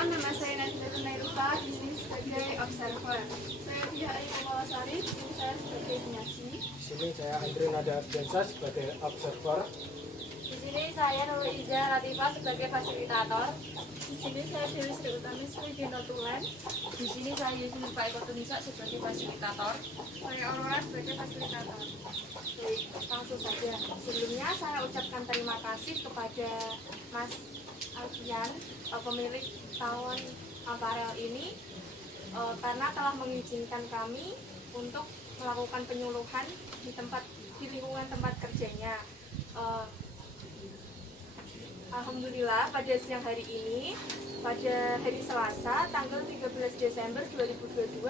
Perkenalkan, nama saya Nadira Nairufa, di sini sebagai observer. Saya Dia Ayu Malasari, di sini saya sebagai penyaksi. Di sini saya Andre Nada Ardiansyah sebagai observer. Di sini saya Nur Iza Latifah sebagai fasilitator. Di sini saya Dewi Sri Utami sebagai notulen. Di sini saya Yusuf Pak Ekotunisa sebagai fasilitator. Saya Aurora sebagai fasilitator. Baik, langsung saja. Sebelumnya saya ucapkan terima kasih kepada Mas Alfian, pemilik tawon aparel ini, karena telah mengizinkan kami untuk melakukan penyuluhan di lingkungan tempat kerjanya. Alhamdulillah pada siang hari ini, pada hari Selasa tanggal 13 Desember 2022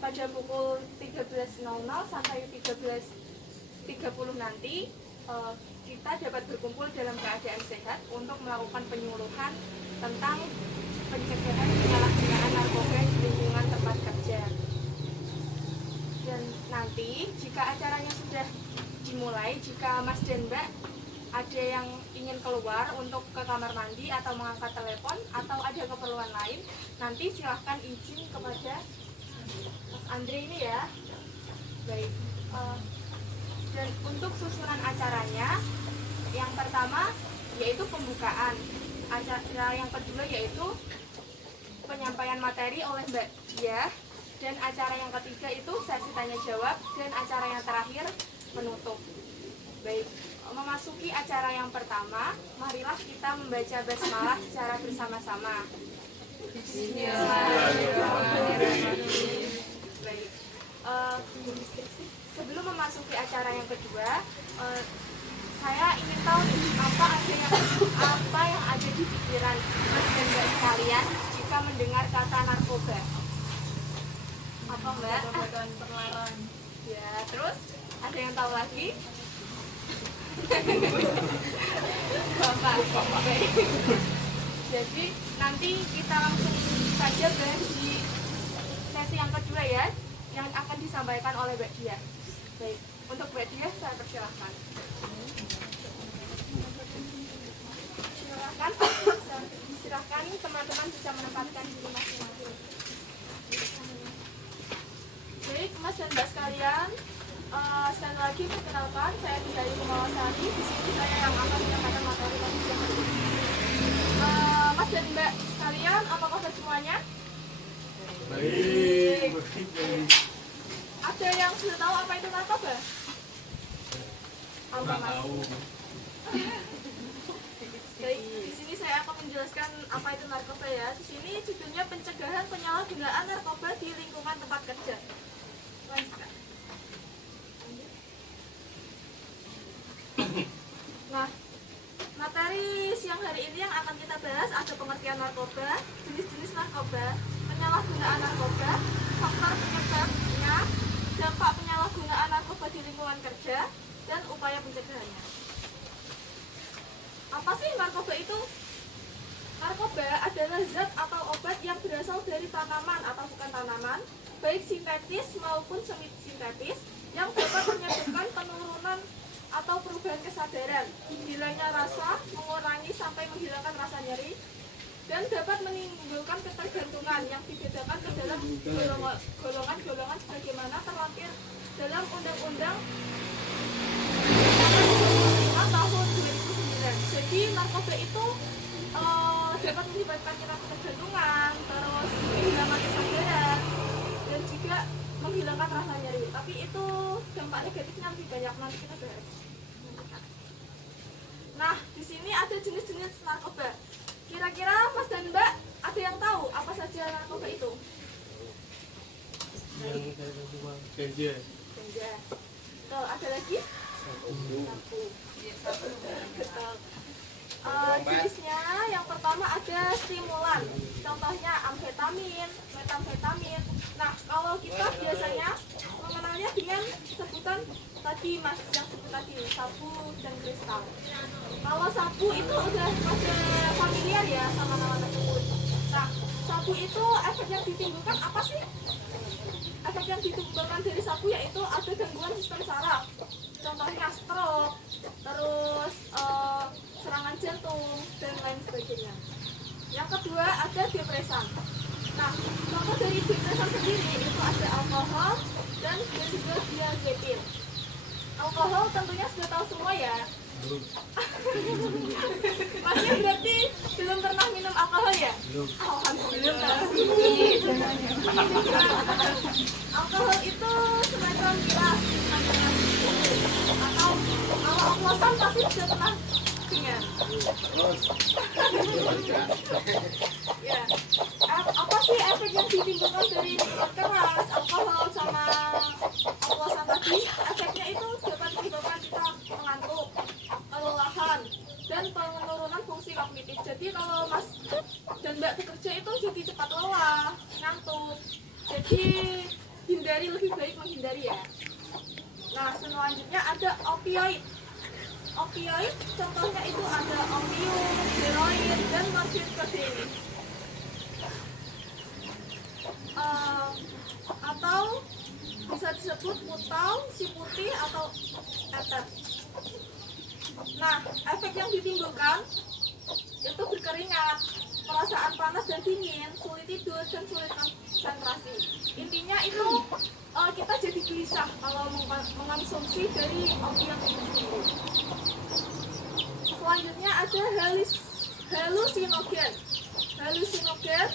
pada pukul 13.00 sampai 13.30 nanti kita dapat berkumpul dalam keadaan sehat untuk melakukan penyuluhan tentang pencegahan penyalahgunaan narkoba di lingkungan tempat kerja. Dan nanti jika acaranya sudah dimulai, jika Mas dan Mbak ada yang ingin keluar untuk ke kamar mandi atau mengangkat telepon atau ada keperluan lain, nanti silahkan izin kepada Mas Andre ini ya. Baik. Dan untuk susunan acaranya, yang pertama yaitu pembukaan. Acara yang kedua yaitu penyampaian materi oleh Mbak Dia. Dan acara yang ketiga itu sesi tanya jawab. Dan acara yang terakhir penutup. Baik. Memasuki acara yang pertama, marilah kita membaca basmalah secara bersama-sama. Bismillahirrahmanirrahim. Baik. Sebelum memasuki acara yang kedua, saya ingin tahu apa yang ada di pikiran Mas dan Mbak sekalian jika mendengar kata narkoba. Apa Mbak? Obat-obatan terlarang. Ya, terus ada yang tahu lagi? Bapak. Baik. Jadi nanti kita langsung saja bahas di sesi yang kedua ya, yang akan disampaikan oleh Mbak Dia. Baik, untuk Mbak Dia saya persilahkan. Silahkan teman-teman bisa menempatkan diri masing-masing. Baik, Mas dan Mbak sekalian, sekali lagi perkenalkan, saya Dia Ayu Malasari. Di sini saya yang akan menyampaikan materi pada siang hari ini. Mas dan Mbak sekalian, apa kabar semuanya? Baik. Ada yang sudah tahu apa itu narkoba? Apa Mas? Baik, di sini saya akan menjelaskan apa itu narkoba ya. Di sini judulnya pencegahan penyalahgunaan narkoba di lingkungan tempat kerja. Lanjutkan. Nah, materi siang hari ini yang akan kita bahas ada pengertian narkoba, jenis-jenis narkoba, penyalahgunaan narkoba, faktor penyebabnya, dampak penyalahgunaan narkoba di lingkungan kerja, dan upaya pencegahannya. Apa sih narkoba itu? Narkoba adalah zat atau obat yang berasal dari tanaman atau bukan tanaman, baik sintetis maupun semi sintetis, yang dapat menyebabkan penurunan atau perubahan kesadaran, hilangnya rasa, mengurangi sampai menghilangkan rasa nyeri, dan dapat menimbulkan ketergantungan yang dibedakan ke dalam golongan-golongan sebagaimana terlampir dalam Undang-Undang tahun 2009. Jadi narkoba itu dapat menyebabkan kita ketergantungan, terus kehilangan kesadaran, dan juga menghilangkan rasa nyeri. Tapi itu dampak negatifnya lebih banyak, nanti kita bahas. Nah, di sini ada jenis-jenis narkoba. Kira-kira Mas dan Mbak ada yang tahu apa saja narkoba itu? Yang ganja. Ganja. Betul, ada lagi? Sabu. Betul. Jenisnya yang pertama ada stimulan. Contohnya amfetamin, metamfetamin. Nah, kalau kita biasanya mengenalnya dengan sebutan tadi Mas yang sebut tadi sabu dan kristal. Kalau sabu itu udah pada familiar ya sama nama tersebut. Nah, sabu itu efek yang ditimbulkan apa sih? Efek yang ditimbulkan dari sabu yaitu ada gangguan sistem saraf. Contohnya stroke, terus serangan jantung dan lain sebagainya. Yang kedua ada depresan. Nah, faktor dari depresan sendiri itu ada alkohol dan benzodiazepin. Alkohol tentunya sudah tahu semua ya. Masih berarti belum pernah minum alkohol ya? Belum. Alhamdulillah. Alkohol itu semacam miras, atau kalau oplosan pasti sudah pernah dengar. Ya. Apa sih efek yang ditimbulkan dari minuman keras, alkohol sama oplosan tadi? Efeknya itu dapat menyebabkan kita mengantuk, kelelahan, dan penurunan fungsi kognitif. Jadi kalau Mas dan Mbak bekerja itu jadi cepat lelah, ngantuk. Jadi lebih baik menghindari ya. Nah, selanjutnya ada opioid. Opioid contohnya itu ada opium, heroin, dan morfin kodein. Atau bisa disebut putau, si putih, atau eter. Nah, efek yang ditimbulkan itu berkeringat, perasaan panas dan dingin, sulit tidur, dan sulit konsentrasi. Intinya itu kita jadi gelisah kalau mengkonsumsi dari opiat ini. Selanjutnya ada halusinogen. Halusinogen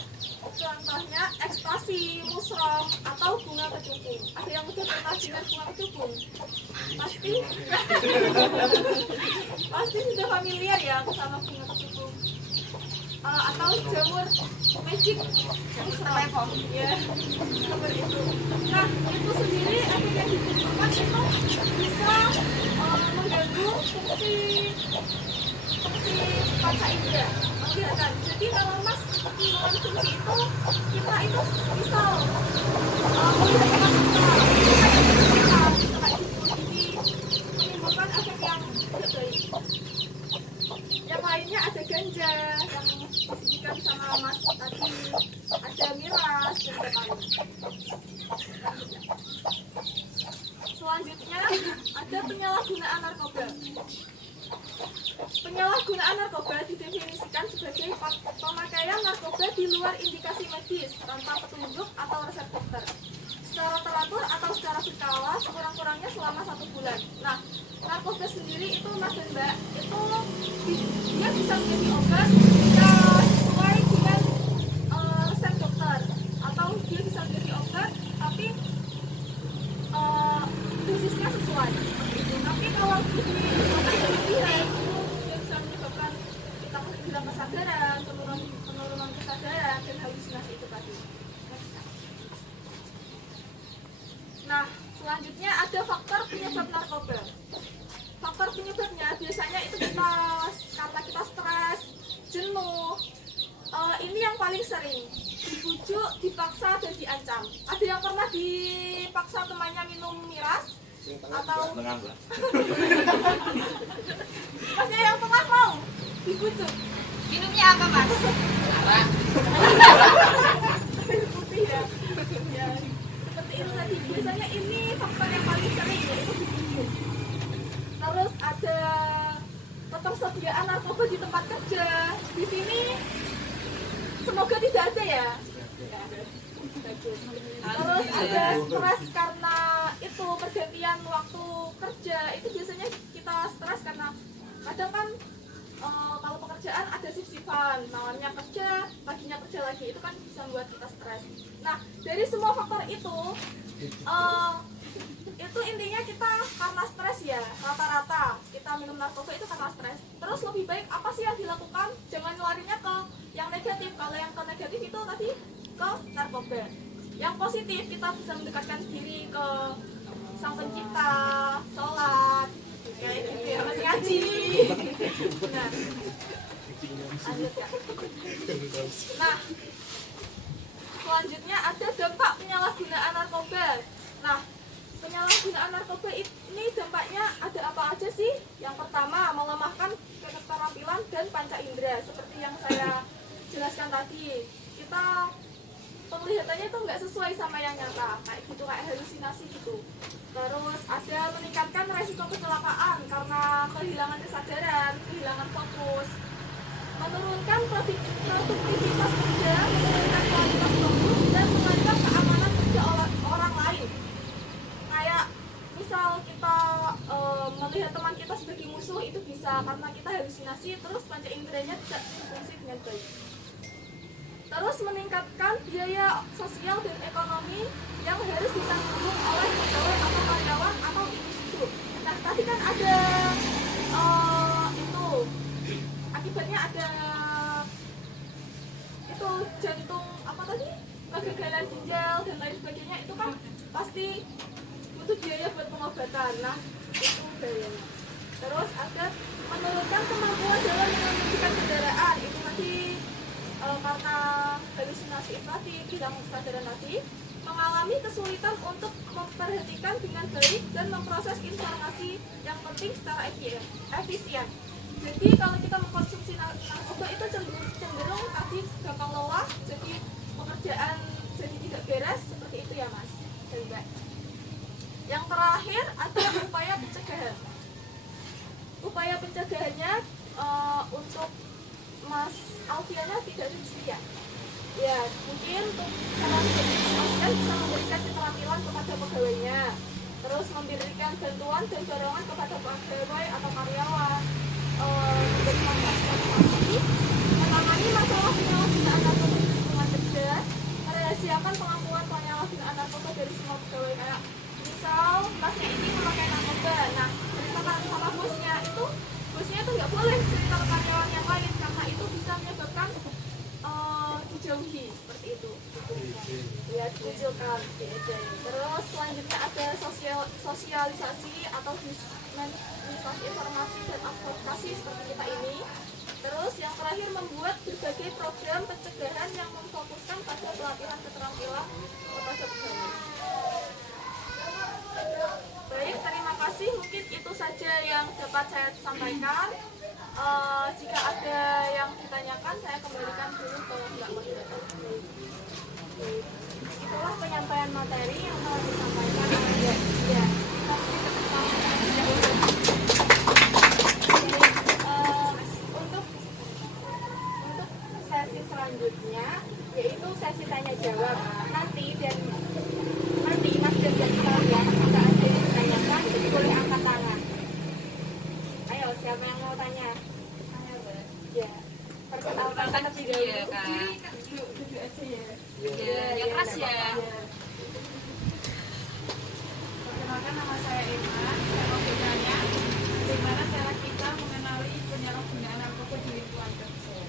contohnya ekstasi, musrom, atau bunga kecubung. Ada yang udah pernah dengar bunga kecubung? Pasti sudah familiar ya sama bunga kecubung. Atau jamur magic musrom ya, seperti itu. Nah, itu sendiri efek yang ditimbulkan itu bisa mengganggu fungsi panca indera penglihatan. Jadi kalau Mas mengkonsumsi itu, kita itu bisa melihat dengan bisa kayak gitu. Jadi menimbulkan efek yang tidak baik. Yang lainnya ada ganja yang disebutkan sama Mas tadi, ada miras dan lain-lain. Selanjutnya ada penyalahgunaan narkoba. Penyalahgunaan narkoba didefinisikan sebagai pemakaian narkoba di luar indikasi medis tanpa petunjuk atau resep dokter, secara teratur atau secara berkala sekurang-kurangnya selama 1 bulan. Nah, narkoba sendiri itu Mas dan Mbak, itu dia bisa menjadi obat jika sesuai dengan resep dokter, atau dia bisa menjadi obat tapi dosisnya sesuai. Tapi kalau berlebihan itu dia bisa menyebabkan kita kehilangan kesadaran, penurunan kesadaran, dan halusinasi itu tadi. Nah, selanjutnya ada faktor penyebab narkoba. Faktor penyebabnya biasanya itu karena kita stres, jenuh. Ini yang paling sering dibujuk, dipaksa, dan diancam. Ada yang pernah dipaksa temannya minum miras? Atau Masnya yang tengah mau dibujuk? Minumnya apa, Mas? Arak. Putih ya. Ya, seperti itu tadi. Biasanya ini faktor yang paling sering yaitu dibujuk. Terus ada ketersediaan narkoba di tempat kerja. Di sini semoga tidak ada ya. Terus ada stres karena itu pergantian waktu kerja. Itu biasanya kita stres karena kadang kan kalau pekerjaan ada shift-shiftan, malamnya kerja, paginya kerja lagi, itu kan bisa membuat kita stres. Nah, dari semua faktor itu intinya kita karena stres ya, rata-rata kita minum narkoba itu karena stres. Terus lebih baik apa sih yang dilakukan? Jangan larinya ke yang negatif. Kalau yang ke negatif itu tadi ke narkoba. Yang positif kita bisa mendekatkan diri ke Sang Pencipta, sholat, kayak gitu ya, masih ngaji. Nah, lanjut ya. Nah, selanjutnya ada dampak penyalahgunaan narkoba. Nah, penyalahgunaan narkoba ini dampaknya ada apa aja sih? Yang pertama, melemahkan keterampilan dan panca indera. Seperti yang saya jelaskan tadi, kita penglihatannya itu nggak sesuai sama yang nyata, kayak gitu, kayak halusinasi gitu. Terus ada meningkatkan resiko kecelakaan karena kehilangan kesadaran, kehilangan fokus, menurunkan produktivitas kerja, meningkatkan kualitas produk, dan mengancam keamanan kerja orang lain. Kayak misal kita melihat teman kita sebagai musuh, itu bisa karena kita halusinasi, terus panca inderanya tidak berfungsi dengan baik. Terus meningkatkan biaya sosial dan ekonomi yang harus ditanggung oleh pegawai atau karyawan atau individu. Nah, tadi kan ada itu akibatnya ada itu jantung apa tadi, kegagalan ginjal dan lain sebagainya, itu kan pasti butuh biaya buat pengobatan. Nah, itu biayanya. Terus ada menurunkan kemampuan dalam mengemudikan kendaraan, itu tadi karena halusinasi itu tadi, hilang kesadaran tadi, mengalami kesulitan untuk memperhatikan dengan baik dan memproses informasi yang penting secara efisien. Jadi kalau kita mengkonsumsi narkoba itu cenderung tadi gampang lelah, jadi pekerjaan jadi tidak beres, seperti itu ya Mas dan Mbak. Yang terakhir ada upaya pencegahan. Upaya pencegahannya untuk Mas Alfiana tidak ada ya, mungkin untuk Alfian bisa memberikan keterampilan kepada pegawainya, terus memberikan bantuan dan dorongan kepada pegawai atau karyawan, memberikan motivasi, menangani masalah penyalahgunaan narkoba di lingkungan kerja, merahasiakan pengakuan penyalahgunaan narkoba dari semua pegawai. Kayak misal masnya ini memakai narkoba, nah ceritakan sama bosnya itu nggak boleh cerita ke karyawan yang lain karena itu bisa menyebabkan dijauhi, seperti itu. Ya, dikucilkan. Terus selanjutnya ada sosialisasi atau disseminasi informasi dan advokasi seperti kita ini. Terus yang terakhir membuat berbagai program pencegahan yang memfokuskan pada pelatihan keterampilan kepada pegawai. Baik, terima kasih. Mungkin itu saja yang dapat saya sampaikan. Jika ada yang ditanyakan, saya kembalikan dulu ke Mbak Moderator. Itulah penyampaian materi yang telah disampaikan oleh Untuk sesi selanjutnya, yaitu sesi tanya jawab. Nanti Mas dan Mbak sekalian, jika ada yang ditanyakan, jadi boleh angkat tangan. Ayo, siapa yang mau tanya? Ya, perkenalkan diri ya, Kak. Duduk aja ya. Ya, yang keras ya. Perkenalkan, nama saya Iman. Saya mau bertanya, bagaimana cara kita mengenali penyalahgunaan narkoba di lingkungan kerja?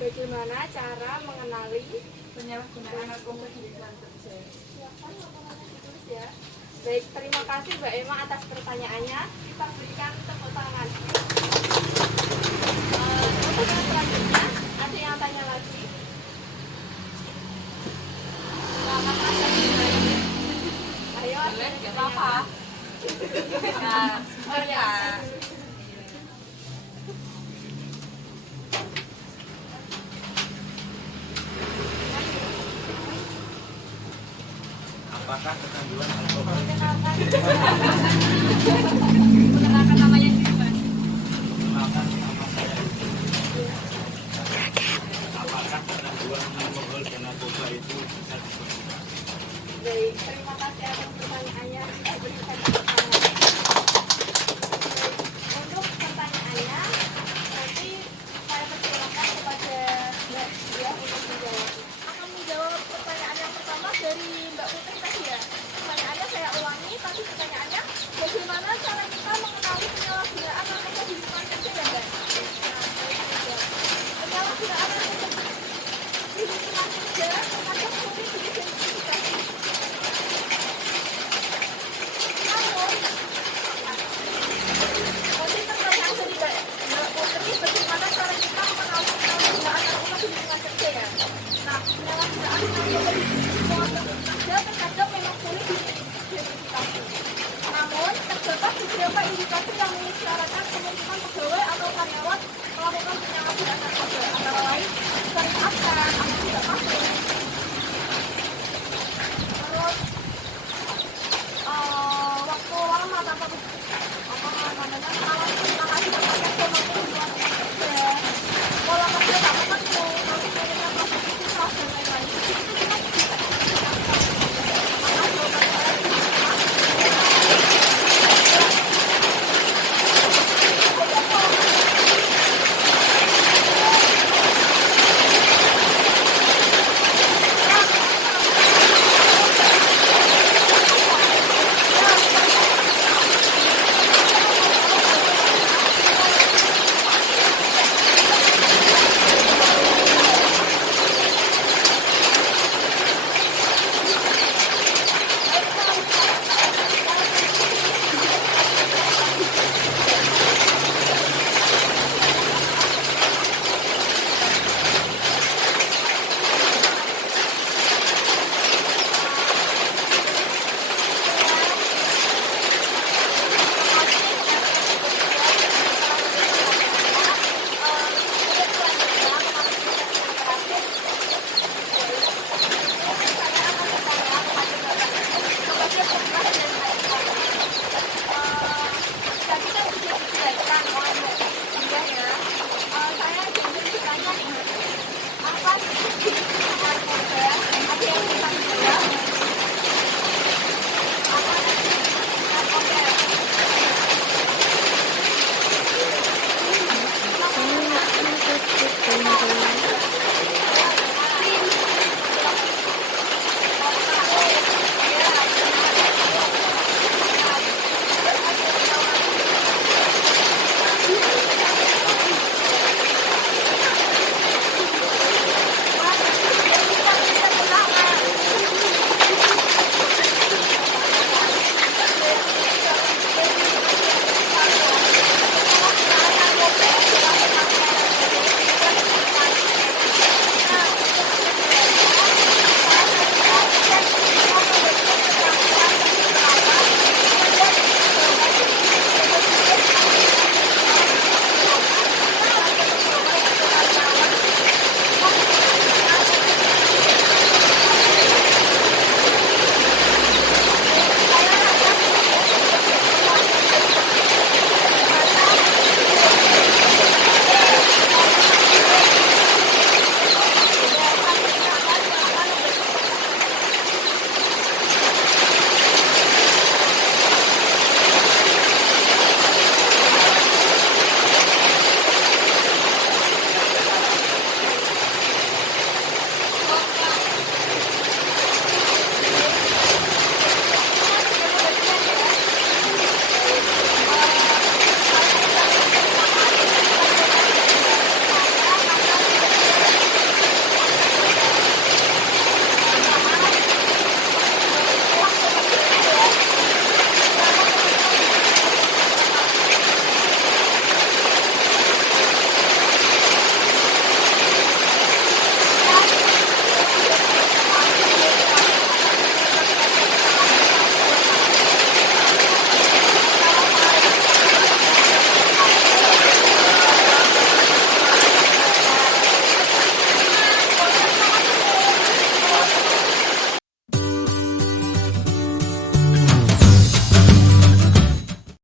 Bagaimana cara mengenali Penyalahgunaan narkoba di lingkungan kerja. ya? Baik, terima kasih Mbak Emma atas pertanyaannya. Kita berikan tepuk tangan. Untuk yang selanjutnya, ada yang tanya lagi? Silakan aja. Ayo, Boleh, nggak apa-apa. Nah, Oh ya. Apakah kecanduan alkohol Perkenalkan.